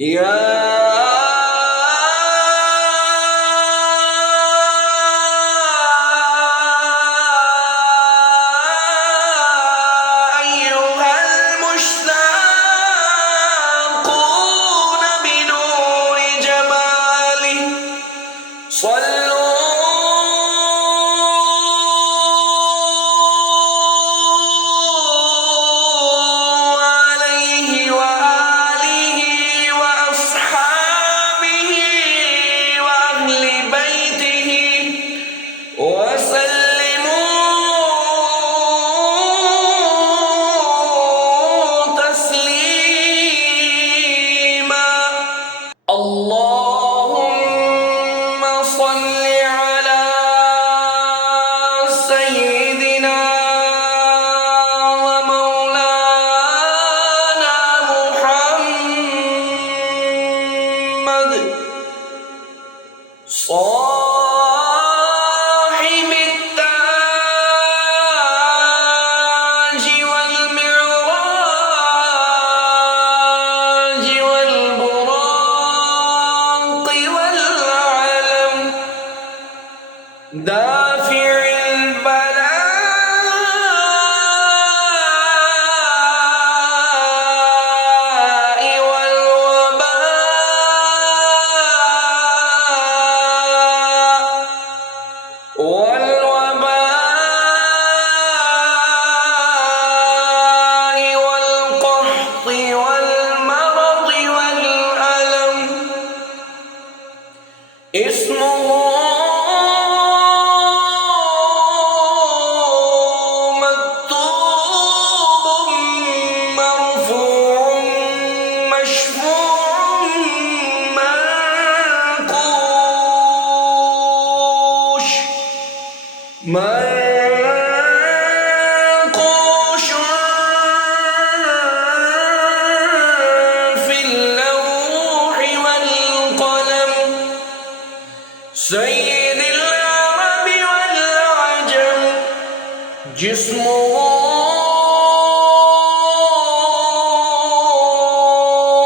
يا أيها المشتاقون بنور جماله صلوا عليه وآله وأصحابه وأهل بيته وسلموا تسليما. اللهم صل على سيدنا ومولانا محمد صاحب التاج والمعراج والبراق والعلم دافع البلاء والقحط والمرض والألم اسمه مكتوب مرفوع مشفوع منقوش في اللوح والقلم سيد العرب والعجم جسمه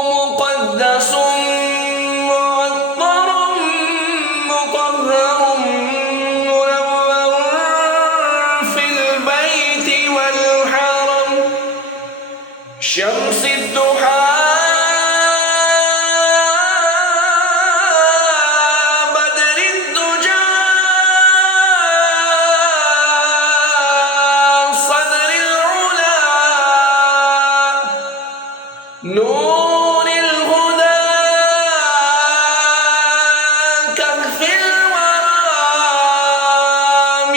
مقدس معطر مطهر منور في البيت والحرم شمس الضحى بدر الدجى صدر العلا نور الهدى كهف الورى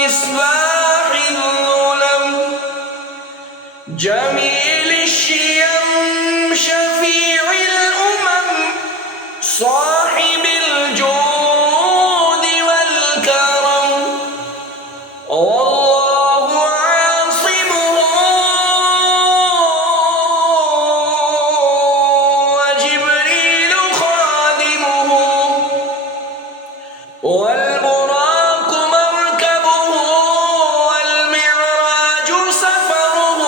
مصباح الظلم جميل الشيم شفيع الأمم صاحب الجود والكرم والله عاصمه وجبريل خادمه والبراق مركبه والمعراج سفره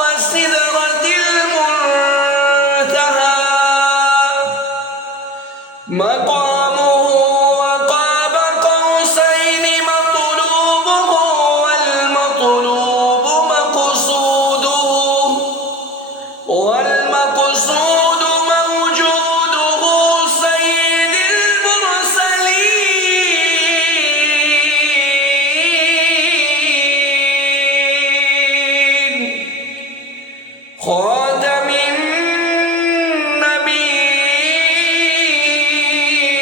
والسدرة المنتهى مقامه وقاب قوسين مطلوبه والمطلوب مقصوده والمقصود موجوده سيد المرسلين خاتم النبيين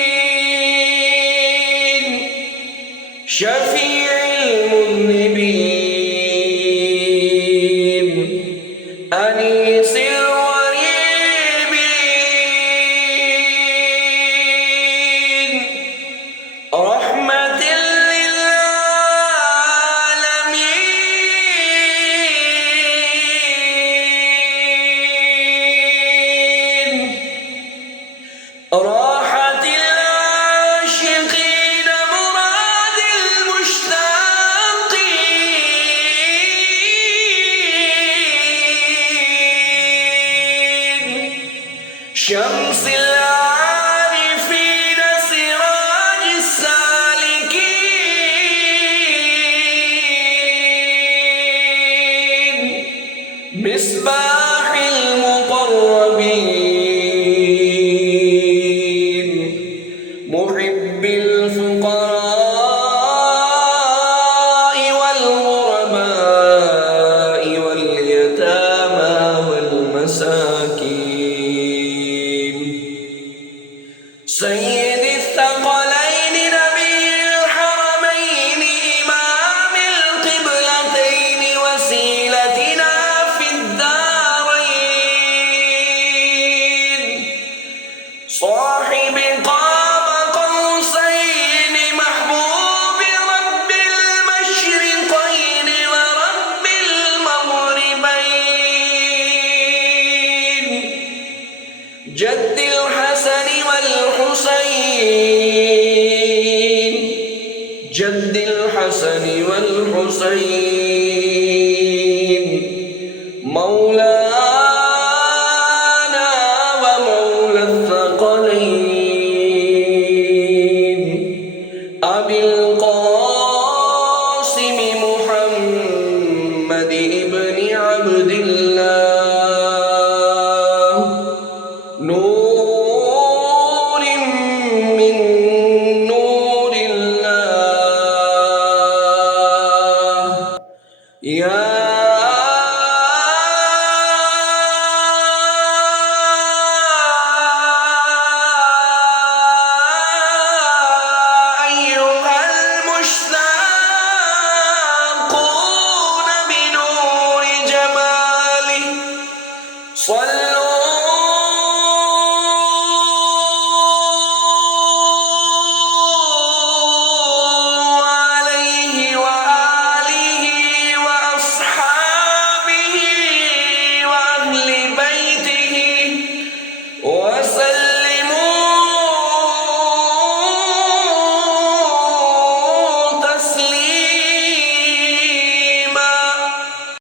سيد الثقلين نبي الحرمين إمام القبلتين وسيلتنا في الدارين صاحب قاب قوسين محبوب رب المشرقين ورب المغربين جد الحسن والحسين جد الحسن والحسين مولانا ومولى الثقلين أبي القاسم محمد ابن عبد الله نور من نور الله يا أيها المشتاقون بنور جماله صلوا عليه وآله وأصحابه وأهل بيته